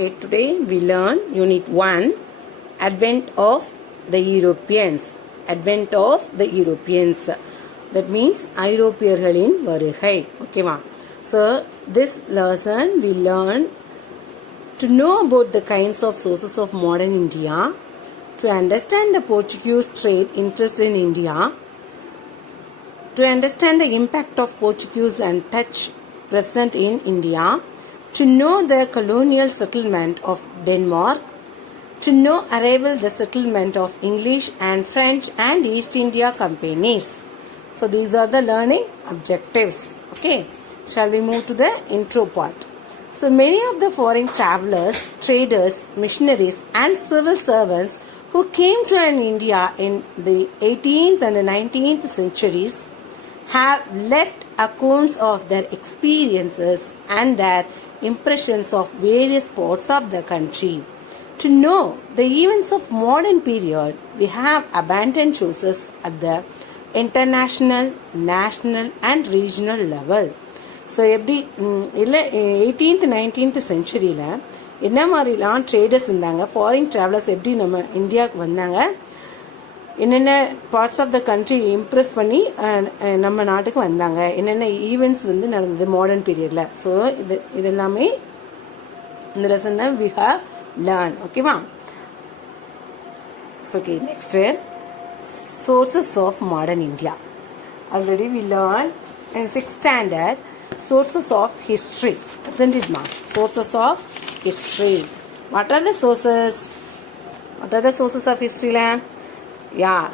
Okay, today we learn Unit 1, Advent of the Europeans. Advent of the Europeans. That means ஐரோப்பியர்களின் வருகை. Okay, ma. So, this lesson we learn to know about the kinds of sources of modern India, to understand the Portuguese trade interest in India, to understand the impact of Portuguese and Dutch present in India, to know the colonial settlement of Denmark, to know arrival the settlement of English and French and East India companies. So these are the learning objectives. Okay, shall we move to the intro part? So many of the foreign travelers, traders, missionaries and civil servants who came to India in the 18th and the 19th centuries have left accounts of their experiences and their impressions of various parts of the country. To know the events of modern period, we have abundant sources at the international, national and regional level. So எப்படி இல்லை 18th 19th சென்ச்சுரியில் என்ன மாதிரிலாம் traders இருந்தாங்க, foreign travellers எப்படி நம்ம இந்தியாவுக்கு வந்தாங்க, என்னென்ன parts of the country impress பண்ணி நம்ம நாட்டுக்கு வந்தாங்க, என்னென்ன ஈவெண்ட்ஸ் வந்து நடந்தது மாடர்ன் பீரியடில். ஸோ இதெல்லாமே இந்த லெசன் தான் வி ஹேவ் லேர்ன். ஓகேவா? Okay, next sources of modern India. Already we learned in 6th standard sources of history, isn't it, ma? Sources of history. What are the sources? What are the sources of history la? Yeah,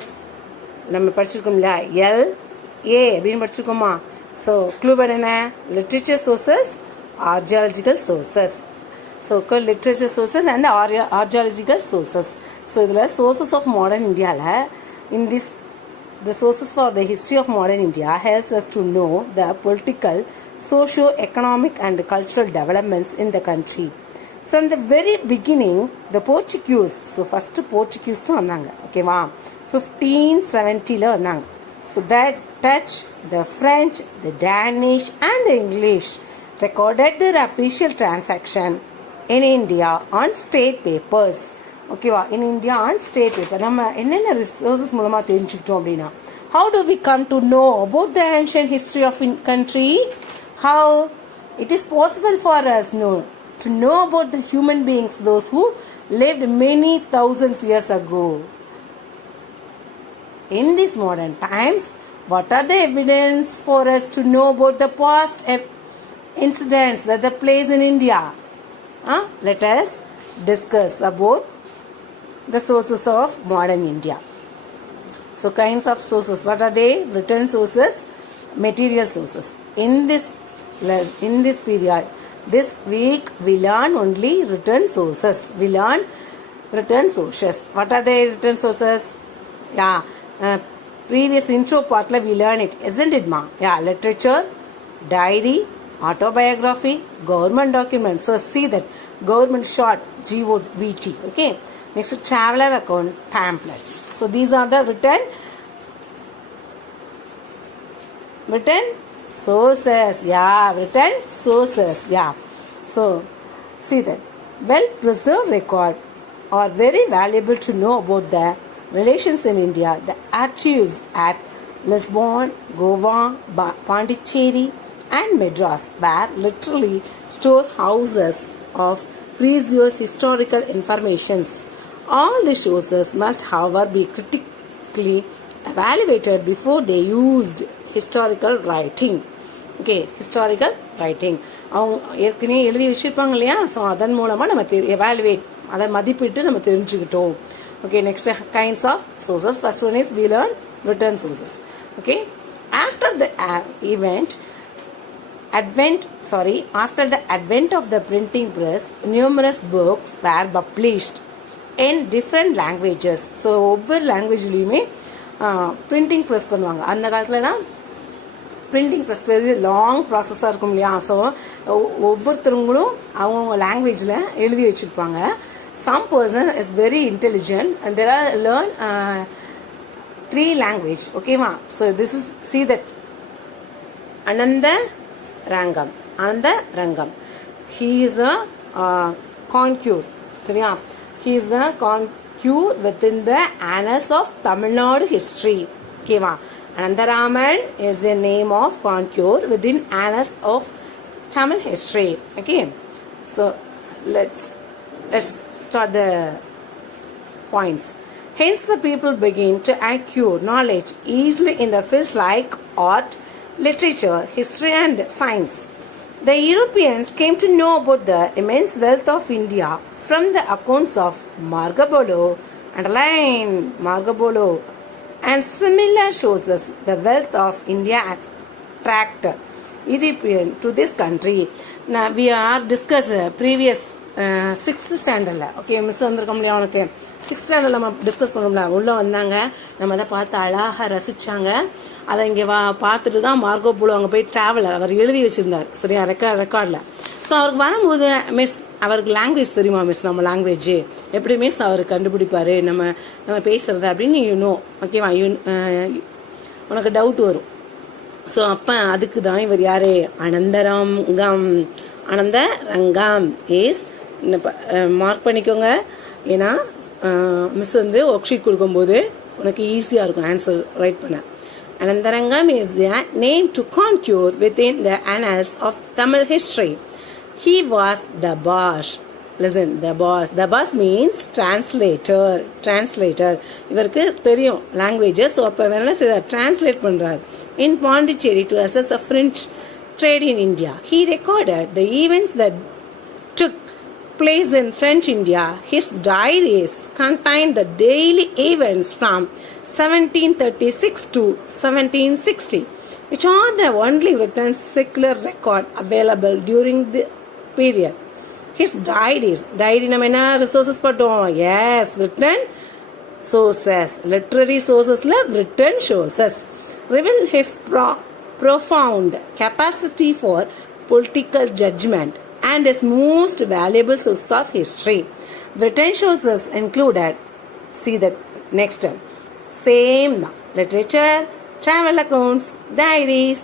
நம்ம படிச்சிருக்கோம்ல, LA அப்படின்னு படிச்சிருக்கோமா? So clue என்ன? Literature sources, archaeological sources. So literature sources and archaeological sources. So இதில் sources of modern இந்தியாவில் in this, the sources for the history of modern India helps us to know the political, socio-economic and cultural developments in the country. From the very beginning, the Portuguese, so first Portuguese தான் வந்தாங்க, ஓகேவா? 1570 வந்தாங்க. So that Dutch, the French, the Danish and the English recorded their official transaction in India on state papers. ஓகேவா? In India on state paper. நம்ம என்னென்ன resources மூலமாக தெரிஞ்சுக்கிட்டோம் அப்படின்னா, how do we come to know about the ancient history of country? How it is possible for us to know about the human beings those who lived many thousands years ago. In these modern times, what are the evidence for us to know about the past incidents that took place in India? Let us discuss about the sources of modern India. So kinds of sources, what are they? Written sources, material sources. In this period, this week we learn only written sources. We learn written sources. What are the written sources? Yeah, previous intro part la we learn it, isn't it, ma? Yeah, literature, diary, autobiography, government documents. So see that government short, GOVT. Okay. Next, traveler account, pamphlets. So these are the written sources. Yeah, written sources. Yeah. So see that well preserved record are very valuable to know about the relations in India. The archives at Lisbon, Goa, Pondicherry and Madras were literally storehouses of precious historical informations. All the sources must, however, be critically evaluated before they used historical writing. Okay, historical writing. அவங்க ஏற்கனவே எழுதி வச்சிருப்பாங்க இல்லையா? So அதன் மூலமாக நம்ம evaluate, அதை மதிப்பிட்டு நம்ம தெரிஞ்சுக்கிட்டோம். Okay, next kinds of sources. First one is we learn written sources. Okay, after the advent of the printing press, numerous books were published in different languages. So ஒவ்வொரு லாங்குவேஜ்லேயுமே பிரிண்டிங் ப்ரெஸ் பண்ணுவாங்க. அந்த காலத்துலனா printing press பெரிய long ப்ராசஸாக இருக்கும் இல்லையா? So ஒவ்வொருத்தருங்களும் அவங்கவுங்க லாங்குவேஜில் எழுதி வச்சுருப்பாங்க. Some person is very intelligent and there are learn 3 language. ஓகேவா? So this is see that Ananda Rangam. He is a conqueror. சரியா? He is the conqueror within the annals of Tamil Nadu history. ஓகேவா? Anandaraman is the name of conqueror within annals of Tamil history. Okay, so let's start the points. Hence the people begin to acquire knowledge easily in the fields like art, literature, history and science. The Europeans came to know about the immense wealth of India from the accounts of Marco Polo, underline Marco Polo, and similar sources. The wealth of India attracted European to this country. Now we are discussing previous 6th ஸ்டாண்டர்டில் okay miss வந்திருக்கோம் இல்லையா உனக்கு 6th ஸ்டாண்டர்டில் நம்ம discuss பண்ணோம்ல உள்ளே வந்தாங்க நம்ம அதை பார்த்து அழகாக ரசித்தாங்க அதை இங்கே பார்த்துட்டு தான் மார்கோ போலோ அங்கே போய் ட்ராவலர் அவர் எழுதி வச்சுருந்தார் சரியா ரெக்கார்டில் ஸோ அவருக்கு வரும்போது மிஸ் அவருக்கு லாங்குவேஜ் தெரியுமா மிஸ் நம்ம லாங்குவேஜ் எப்படி மிஸ் அவர் கண்டுபிடிப்பார் நம்ம பேசுகிறத அப்படின்னு ஓகேவா உனக்கு டவுட் வரும் ஸோ அப்போ அதுக்கு தான் இவர் யார் அனந்தரங்கம் இஸ் மார்க் பண்ணிக்கோங்க ஏன்னா மிஸ் வந்து ஒர்க் ஷீட் கொடுக்கும்போது உனக்கு ஈஸியாக இருக்கும் ஆன்சர் ரைட் பண்ண Anandarangam is the name to conquer within the annals of Tamil history. He was the boss. Listen, the boss. The boss means translator. இவருக்கு தெரியும் languages. So அப்போ வேற என்ன செய்தார் translate பண்றார் in Pondicherry to assess a French trade in India. He recorded the events that took place in French India. His diaries contain the daily events from 1736 to 1760, which are the only written secular record available during the period. His diaries, நம்ம என்ன resources பட்டோம்? Yes, written sources, literary sources, written sources, reveal his profound capacity for political judgment and his most valuable source of history. Written sources included, see the next term, same literature, travel accounts, diaries,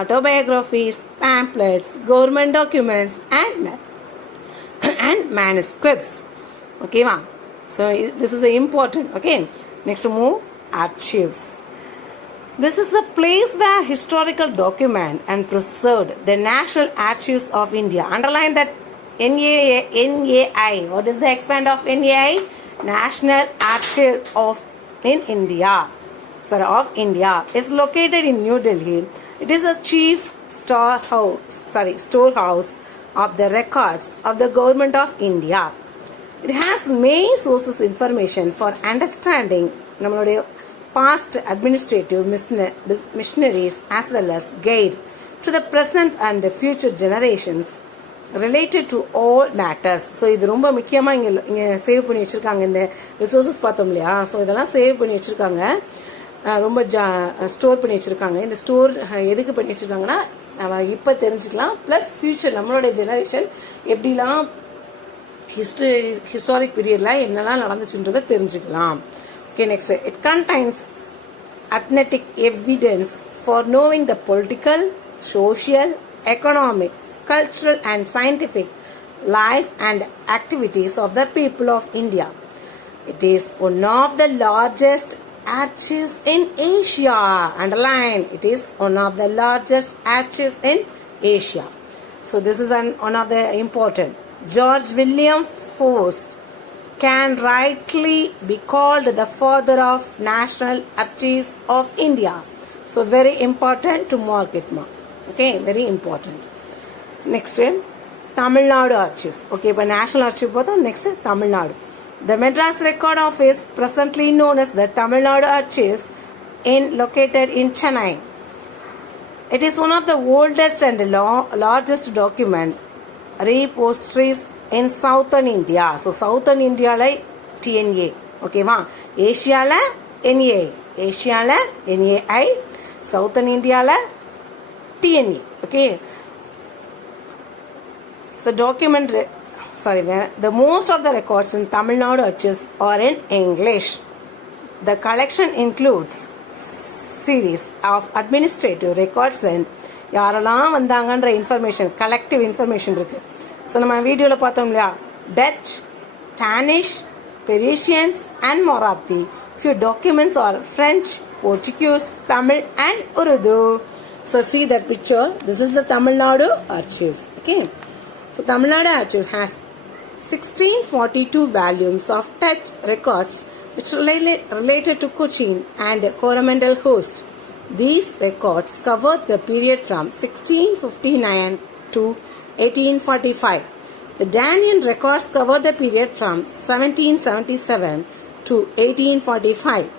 autobiographies, pamphlets, government documents and manuscripts. Okay, ma? So this is the important. Okay, next move, archives. This is the place where historical document and preserved the National Archives of India. Underline that NAI. What is the expand of NAI? National Archives of India is located in New Delhi. It is a chief storehouse of the records of the government of India. It has many sources information for understanding past administrative missionaries as well as guide to the present and the future generations related to all matters. So இது ரொம்ப முக்கியமா இங்க save பண்ணி வச்சிருக்காங்க இந்த resources பார்த்தோம் இல்லையா so இதெல்லாம் சேவ் பண்ணி வச்சிருக்காங்க ரொம்ப ஸ்டோர் பண்ணி வச்சிருக்காங்க இந்த ஸ்டோர் எதுக்கு பண்ணி வச்சிருக்காங்கன்னா நம்ம இப்போ தெரிஞ்சுக்கலாம் ப்ளஸ் ஃபியூச்சர் நம்மளோட ஜெனரேஷன் எப்படிலாம் ஹிஸ்டாரிக் பீரியட்ல என்னெல்லாம் நடந்துச்சுன்றதை தெரிஞ்சுக்கலாம். Okay, next. It contains authentic evidence for knowing the political, social, economic, cultural and scientific life and activities of the people of India. It is one of the largest archives in Asia. Underline, it is one of the largest archives in Asia. So this is one of the important. George William Forst can rightly be called the father of National Archives of India. So very important to mark it, ma. Okay, very important. Next, Tamil Nadu Archives. Okay, but National Archive, next Tamil Nadu. The Madras record of is presently known as the Tamil Nadu Archives located in Chennai. It is one of the oldest and largest document repositories in southern India. So southern India like TNA. Okay, ma. Asia la NA. Asia la NAI. Southern India la TNA. Okay. So the most of the records in Tamil Nadu archives are in English. The collection includes series of administrative records and யாரெல்லாம் வந்தாங்கன்ற information collective information இருக்கு. So நம்ம வீடியோவில் பார்த்தோம் இல்லையா Dutch, Danish, Persians and Marathi. Few documents are French, Portuguese, Tamil and Urdu. So see that picture. This is the Tamil Nadu archives. Okay. So Tamil Nadu archive has 1642 volumes of Dutch records which related to Cochin and Coromandel Host. These records covered the period from 1659 to 1845. The Danian records cover the period from 1777 to 1845.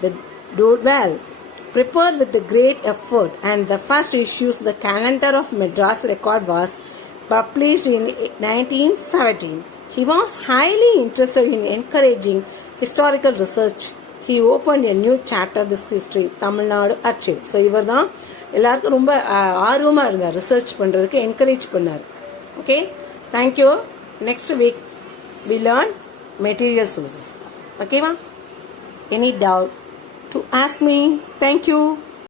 The Dodwell prepared with the great effort, and the first issues the calendar of Madras record was published in 1917. He was highly interested in encouraging historical research. He opened a new chapter this history, Tamil Nadu Archive. So இவர் தான் எல்லாருக்கும் ரொம்ப ஆர்வமாக இருந்தார் research பண்ணுறதுக்கு encourage பண்ணார். Okay, thank you. Next week we learn material sources. Okay, ma? Any doubt to ask me? Thank you.